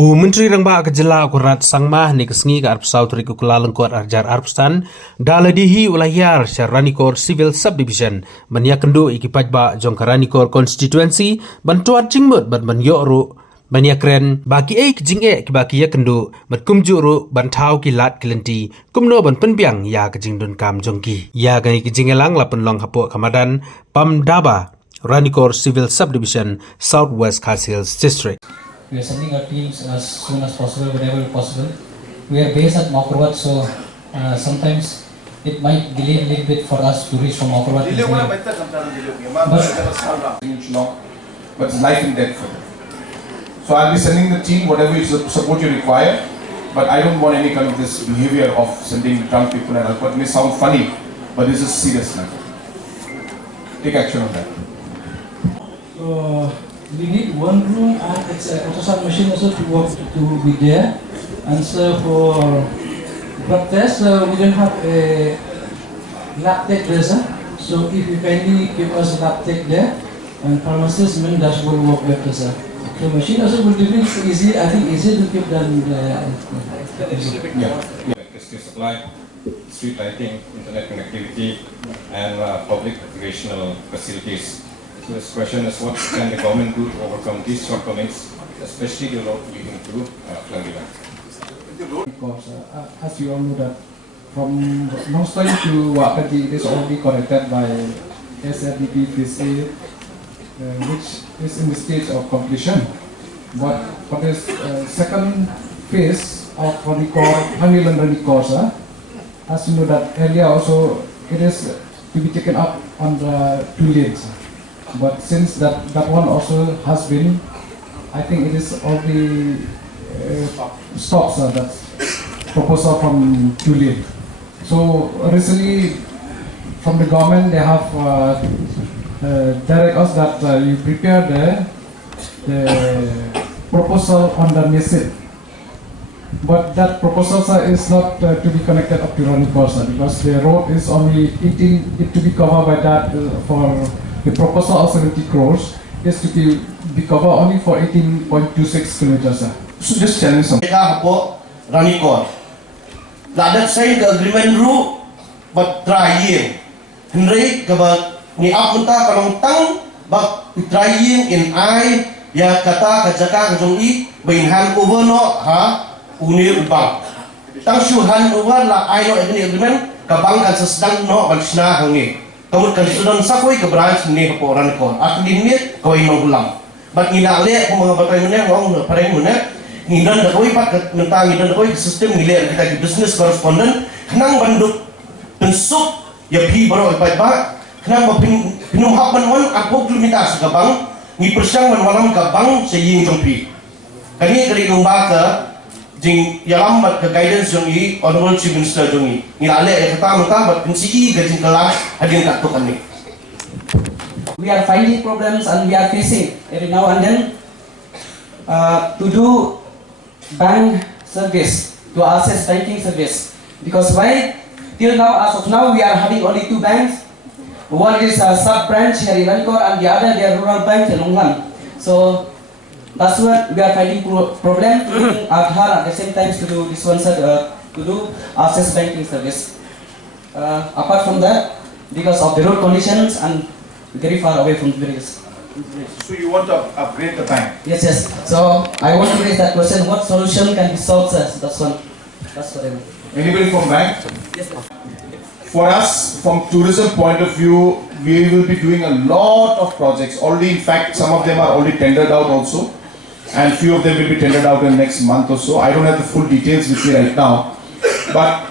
Myntri Rangbah ke jela akurat sangmah ni kesengi ke arp sautri ke kula lengkuat arjar arpstan daladihi ulahyar syaranikor civil subdivision mania kendu ikipaj ba jongkaranikor constituency bantuan jingmut ban yoro bania kren baki jing ki baki ya kendu kum juru bantau ki lat kelenti kumno ban penbiang ya ke jingdun kam jongki ya gani ki jingelang la penlong hapo kamadan pam daba Ranikor Civil Subdivision, Southwest Khasi District. We are sending our teams as soon as possible, whenever possible. We are based at Makurwat, so sometimes it might delay a little bit for us to reach from Makurwat. But it's life and death for them. So I'll be sending the team whatever support you require, but I don't want any kind of this behavior of sending drunk people and alcohol. It may sound funny, but this is serious matter. Take action on that. We need one room and it's an ultrasound machine also to work to be there. And so for blood test, we don't have a lab tech there. So if you kindly give us a lab tech there, and pharmacist that will work better. So machine also will be easy. I think easy to keep than Electricity supply, street lighting, internet connectivity, and public recreational facilities. So this question is, what can the government do to overcome these shortcomings, especially the road leading to Flangila? Because as you all know that from Nostoi to Wakati it is already connected by SRDP phase A, which is in the stage of completion. But for this second phase of Hanilan Ranikor, as you know that earlier also it is to be taken up on the 2 lanes. But since that one also has been, I think it is already stopped, that proposal from 2 lane. So recently from the government they have direct us that you prepare the proposal on the message. But that proposal is not to be connected up to Ranikor, because the road is only it to be covered by that for the proposal of 70 crores is to be covered only for 18.26 kilometers. So just tell me something. Ranikor. Ladat say the agreement rule, but trying. Henry kabag ni apunta kalong tang bak trying in I ya kata kajaka kajong I bainhan over no ha unir ubang. Tang syuhan over la I no agreement kabang kan sesdang no bansna hangi. Kamu kan sudah sakoi ke branch ni ke orang kon. Aku dinit kau imam ulang. Bat ngina le aku mengabatai mana ngong pareng mana. Ngidan dah koi pak mentang ngidan koi sistem ngile kita di business correspondent. Kenang banduk pensuk ya pi baru ipai ba. Kenang pinum hak manwan aku kilometer sekabang. Ngi persang manwalam kabang seying jompi. Kani dari lomba ke jing yalam bat ke guidance jong I honorable chief minister jong I ngilale kata mata bat pensi I gajing kelas hadin tak tukan ni. We are finding problems and we are facing every now and then to do bank service, to access banking service. Because why? Till now, as of now, we are having only 2 banks. One is a sub branch here in Ranikor and the other they are rural bank in Longlan. So that's what we are finding problem in Aadhaar at the same time to do this one to do access banking service. Apart from that, because of the road conditions and very far away from the villages. So you want to upgrade the bank? Yes. So I want to raise that question. What solution can be solved, sir? That's one. That's what I mean. Anybody from bank? Yes, sir. For us, from tourism point of view, we will be doing a lot of projects. Already, in fact, some of them are already tendered out also. And few of them will be tendered out in the next month or so. I don't have the full details with me right now. But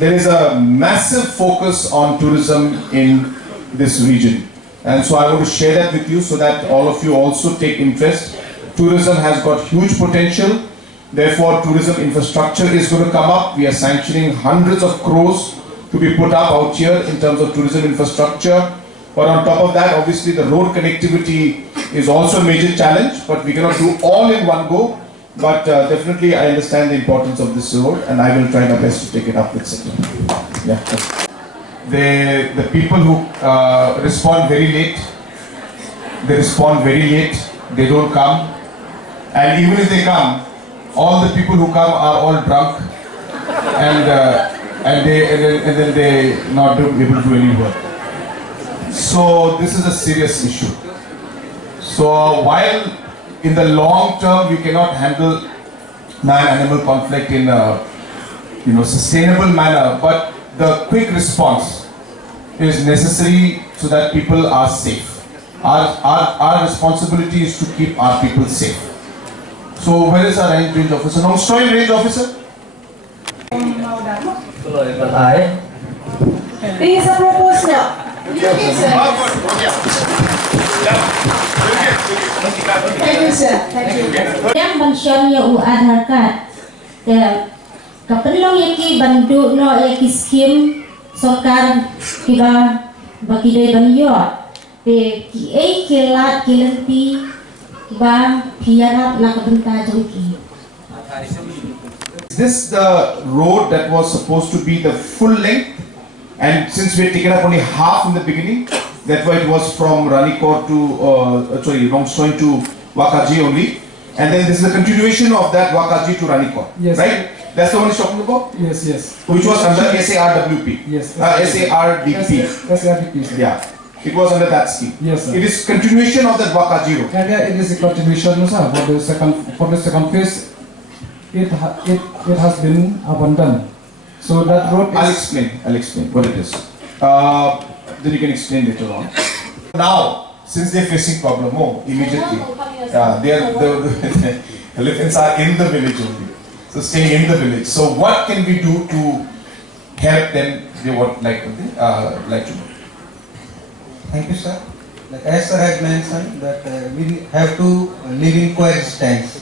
there is a massive focus on tourism in this region. And so I want to share that with you so that all of you also take interest. Tourism has got huge potential. Therefore, tourism infrastructure is going to come up. We are sanctioning hundreds of crores to be put up out here in terms of tourism infrastructure. But on top of that, obviously the road connectivity is also a major challenge, but we cannot do all in one go. But definitely I understand the importance of this road and I will try my best to take it up with sector. Yeah. The people who respond very late, they don't come. And even if they come, all the people who come are all drunk, and then they not able to do any work. So this is a serious issue. So while in the long term we cannot handle man-animal conflict in a sustainable manner, but the quick response is necessary so that people are safe. Our responsibility is to keep our people safe. So where is our range officer? Now, story range officer. This is a proposal. Thank you, sir. Thank you. Yang pensiunnya Aadhaar card. Kapelong yaki bandu no yaki skim sorkar kiba bagi day banyo. Pe ki kelat kilempi kiba piarat na kabenta jongki. Is this the road that was supposed to be the full length? And since we had taken up only half in the beginning, that's why it was from Ranikor to Rongsoin to Wakaji only. And then this is a continuation of that Wakaji to Ranikor. Yes. Right? That's the one he's talking about? Yes, yes. Which was under SARWP. Yes. SARDP. SARDP, sir. Yeah. It was under that scheme. Yes, sir. It is continuation of that Wakaji road. And it is a continuation, sir. For the second phase, it has been abandoned. So that road is... I'll explain what it is. Then you can explain later on. Now, since they're facing problem immediately, the elephants are in the village only. So staying in the village. So what can we do to help them? They would like to know. Thank you, sir. Like as sir has mentioned that we have to live in coexistence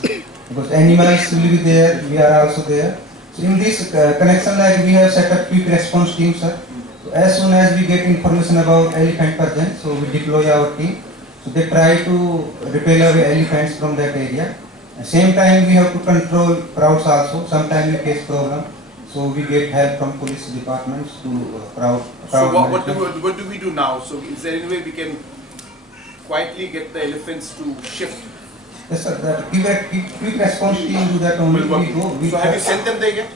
because animals live there, we are also there. So in this connection, like we have set up quick response team, sir. So as soon as we get information about elephant presence, so we deploy our team. So they try to repel away elephants from that area. At the same time, we have to control crowds also. Sometimes we face problem, so we get help from police departments to crowd. So what do we do now? So is there any way we can quietly get the elephants to shift? Yes, sir. That quick response team do that only. So have you sent them there yet?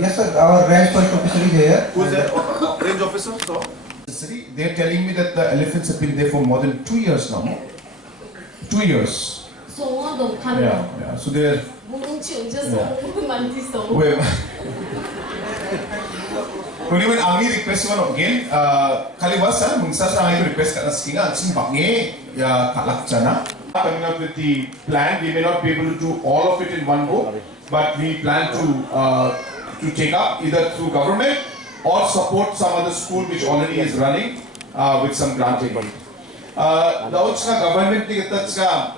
Yes, sir. Our range point officer is here. Who's the range officer? So they're telling me that the elephants have been there for more than 2 years now. 2 years. Yeah. So they're. Kemudian kami request again. Kali bahasa mungsa saya request karena singa sing bange ya kalak jana. Coming up with the plan, we may not be able to do all of it in one go, but we plan to take up either through government or support some other school which already is running with some granting. Daud sa government ni kita sa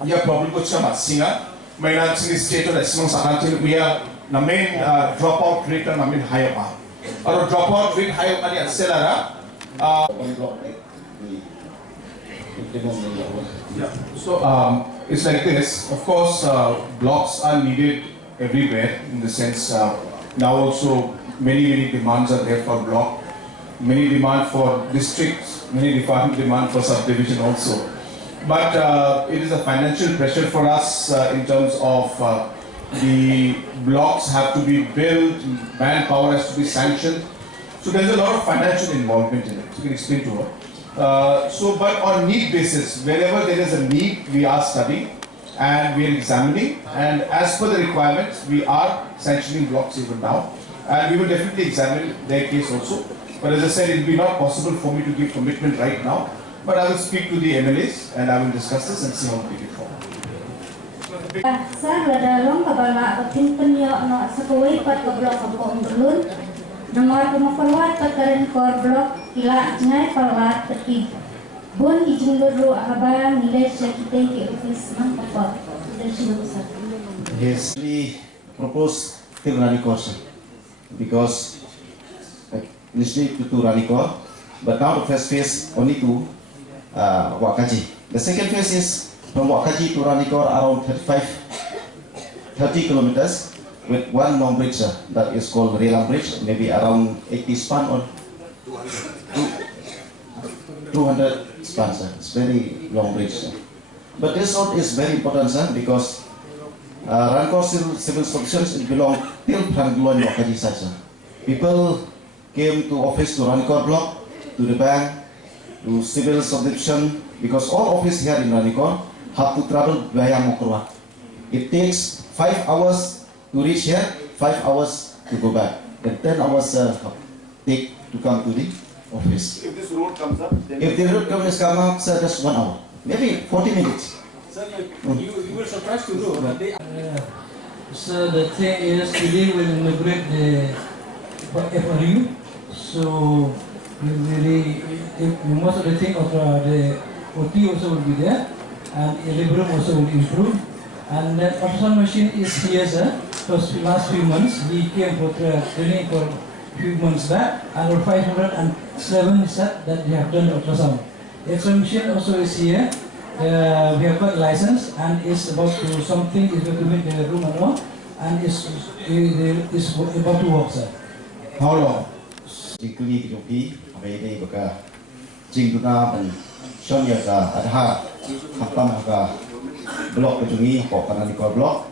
ya problem ko sa singa. May na sing state of smang sa kantin kuya na main dropout rate na main high pa. Or dropout rate high pa ni accelerate. Yeah. So it's like this. Of course, blocks are needed everywhere. In the sense, now also many demands are there for block. Many demand for districts. Many demand for subdivision also. But it is a financial pressure for us in terms of the blocks have to be built, manpower has to be sanctioned. So there's a lot of financial involvement in it. You can explain to her. But on need basis, wherever there is a need, we are studying and we are examining, and as per the requirements, we are sanctioning blocks even now, and we will definitely examine their case also. But as I said, it will be not possible for me to give commitment right now, but I will speak to the MLAs and I will discuss this and see how to take it forward. Sa ladalong kabala katin penyo no sakaway pat kablok kabong berlun. Nomor kemaperwat pagkaran kor blok kila ngai parwat peti. Bun izin dulu haba nilai kita ke office mang kapot. Dari sini besar. Yes, we propose till Ranikor because initially to Ranikor, but now the first phase only to Wakaji. The second phase is from Wakaji to Ranikor around 30 kilometers. With one long bridge that is called Relam Bridge, maybe around 80 span or 200 spans. It's very long bridge. But this road is very important because Rancor Civil Solutions, it belongs till Rangluan Wakaji Saja. People came to office to Rancor block, to the bank, to civil subdivision, because all office here in Rancor have to travel via Mokrwa. It takes 5 hours to reach here, 5 hours to go back. Then 10 hours take to come to the office. If this road comes up, then If the road come up, sir, just 1 hour, maybe 40 minutes. Sir, you were surprised to know that they. So the thing is, today we'll inaugurate the FRU. So most of the thing of the OT also will be there, and Equilibrium also will improve. And that ultrasound machine is here, sir. Because last few months he came for training for few months back, and 507 said that they have done ultrasound. The X-ray machine also is here. We have got license and is about to something is going to make the room and all, and is about to work, sir. How long? Jingkli kijopi, abai dei baka jingduna dan shonya ka adha hatam ka blok kejungi pokok Rancor blok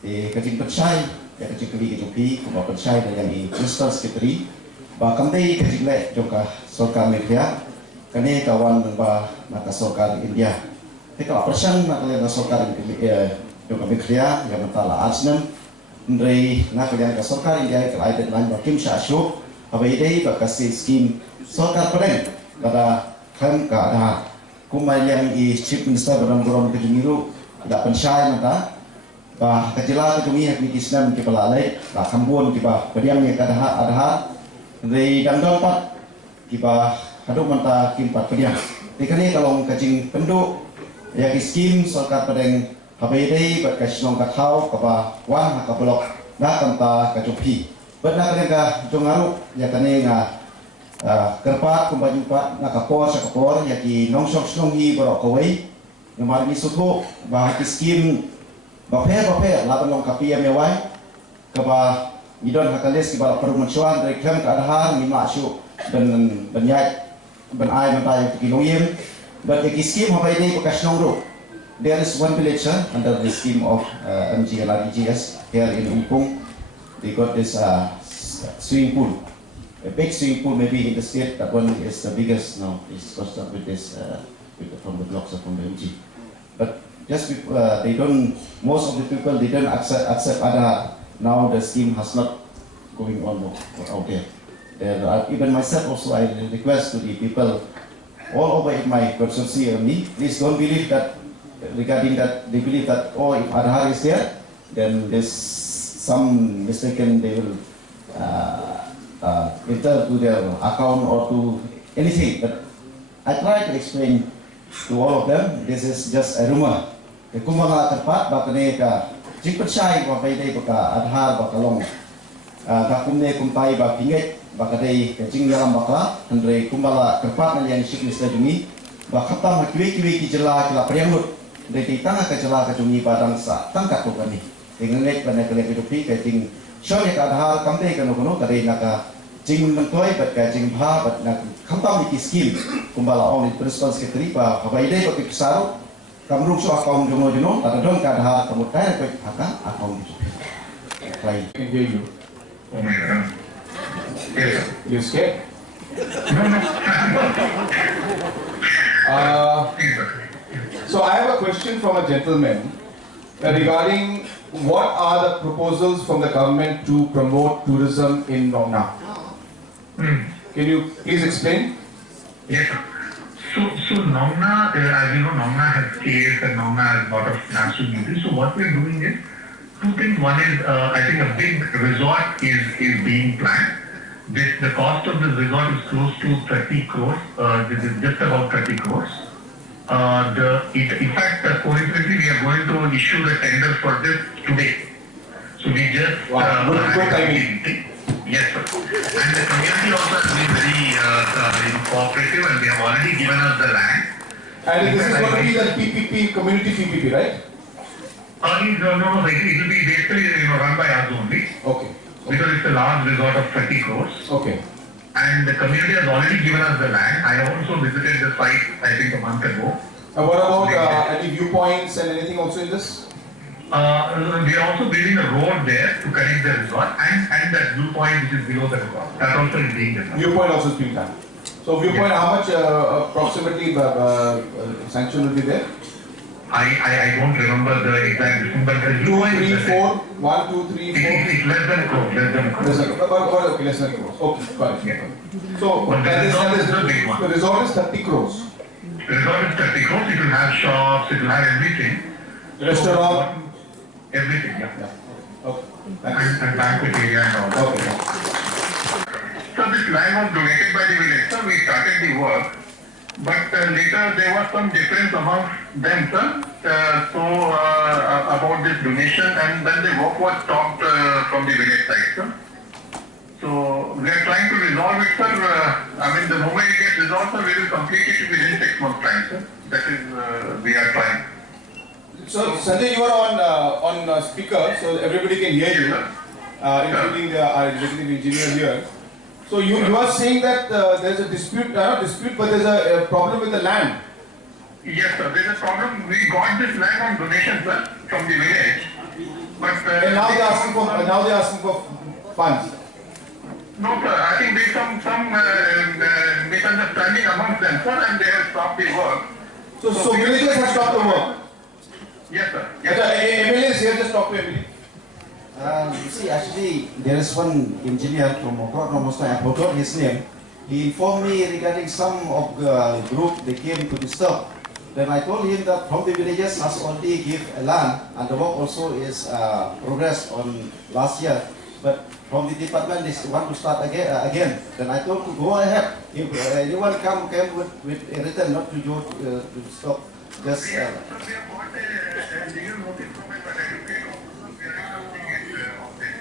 di kejing percai ya kejingkli kijopi pokok percai dan yang ini Mr. Secretary bahkan dei kejing le joka sorkar India kane kawan ba mata sorkar India. Tapi kalau persen nak lihat sorkar joka India yang mentala asnem Myntri Rangbah ka sorkar India ka aidan lan ba Kim Shashuk abai dei ba kasih skim sorkar peren pada kan ka ada kumai yang i chief minister berang-berang kejungiru tidak pensai mata bah kejela kejungi hak mikisnan ke pelalai lah kambun kiba pediam yang ada dari dandang pat kiba haduk mata kimpat pediam dikani kalau kajing penduk ya skim sorkar pedeng abai dei ba kasnong kathau kaba wan hak blok na kanta kajupi benar ka jongaru ya kane nga kerpat kumbajumpa nakapor sa kapor yaki nongsok snonghi borok kawai namar ni suko bah skim baper laban long kapia mewai kaba idon hakales ki bala perumusuan dari kem ka adhar ni masuk dan benyai benai mentai ki noyem but yaki skim habai dei bekas nongro. There is one village under the scheme of MGLRGS here in Umpung. They got this swimming pool, a big swimming pool maybe in the state. That one is the biggest now. It's constructed with this from the blocks from the MG. But just they don't. Most of the people they don't accept other. Now the scheme has not going on out there. There are, even myself also I request to the people all over in my constituency and me. Please don't believe that regarding that they believe that if Aadhaar is there, then there's some mistaken they will enter to their account or to anything. But I try to explain to all of them, this is just a rumor. Kung mga terpat, baka ne ka jing percaya baka day baka Aadhaar baka long kakumne kumpai baka pinget baka day kajing dalam baka andre kumbala terpat na yang sik Mr. Jumi baka tam kiwi ki jela kala priangut dari tanga ka jela ka Jumi padang sa tangkat ko kani dengan lek pada kalian hidupi kajing show ya Aadhaar kamte kano kadai naka jing mentoi bat kajing bha bat nak khatam ki scheme kumbala on principal secretary ba habai dei pak pisaru kamrung so account jono tada don ka Aadhaar kamu tai pak haka account itu right. I can hear you. Oh my God. Yes. You scared? No. So I have a question from a gentleman regarding what are the proposals from the government to promote tourism in Nongna? Can you please explain? Yes, sir. So Nongna, as you know, Nongna has caves and Nongna has a lot of natural beauty. So what we're doing is two things. One is, I think a big resort is being planned. The cost of this resort is close to 30 crores. This is just about 30 crores. In fact, coincidentally, we are going to issue the tender for this today. So we just good timing. Yes, sir. And the community also has been very cooperative, and they have already given us the land. And this is going to be the PPP, community PPP, right? No, it will be basically run by us only. Okay. Because it's a large resort of 30 crores. Okay. And the community has already given us the land. I also visited the site, I think, a month ago. And what about any viewpoints and anything also in this? We are also building a road there to connect the resort and that viewpoint which is below the resort. That also is being done. Viewpoint also is being done. So viewpoint, how much approximately sanction will be there? I don't remember the exact distance, but the 2, viewpoint 3, is 4, 1, 2, 3, 4. It's less than a crore, less than a crore. Less than a crore. Okay, less than a crore. Okay, got it. Yeah. So But the resort is the big one. the resort is 30 crores. The resort is 30 crores, it will have shops, it will have everything. Restaurant. Everything, yeah. Yeah. Okay. And banquet area and all that. Okay. So this land was donated by the village, so we started the work. But later there was some difference amongst them, sir. About this donation, and then the work was stopped from the village side, sir. So we are trying to resolve it, sir. I mean, the moment it gets resolved, sir, we will complete it within 6 months' time, sir. That is, we are trying. So Sanjay, you are on speaker, so everybody can hear you, including our executive engineer here. So you are saying that there is a dispute, but there is a problem with the land. Yes, sir. There is a problem. We got this land on donation, sir, from the village. But And now they are asking for funds. no, sir. I think there is some misunderstanding amongst them, sir, and they have stopped the work. So villagers have stopped the work. Yes, sir. MLA is here, just talk to MLA. You see, actually, there is one engineer from Mokro, I forgot his name. He informed me regarding some of the group they came to disturb. Then I told him that from the villages has already give a land, and the work also is progressed on last year. But from the department, they want to start again. Then I told to go ahead. If anyone came with a written, not to go to stop. Just. We have got a legal notice from an educator. We are accepting it of this.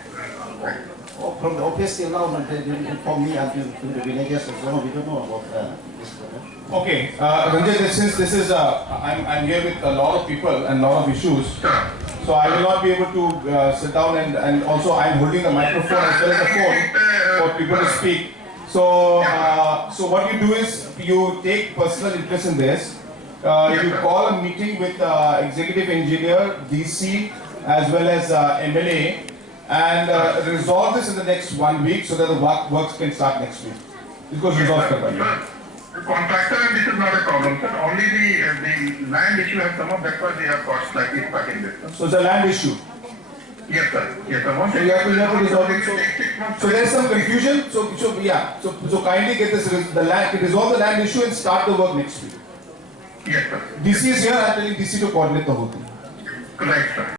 From the office till now, they didn't inform me until to the villages. So we don't know about this. Okay, Ranjit, since this is, I'm here with a lot of people and a lot of issues, so I will not be able to sit down and also I'm holding the microphone as well as the phone for people to speak. So, so what you do is you take personal interest in this. You call a meeting with executive engineer, DC, as well as MLA, and resolve this in the next 1 week so that the works can start next week. This goes resolved. The contractor, and this is not a problem, sir. Only the land issue has come up. That's why they have got slightly stuck in this, sir. So it's a land issue. Yes, sir. Yes, sir. So you have to resolve it. So there's some confusion. So kindly get this resolve the land issue and start the work next week. Yes, sir. DC is here. I'm telling DC to coordinate the whole thing. Correct, sir.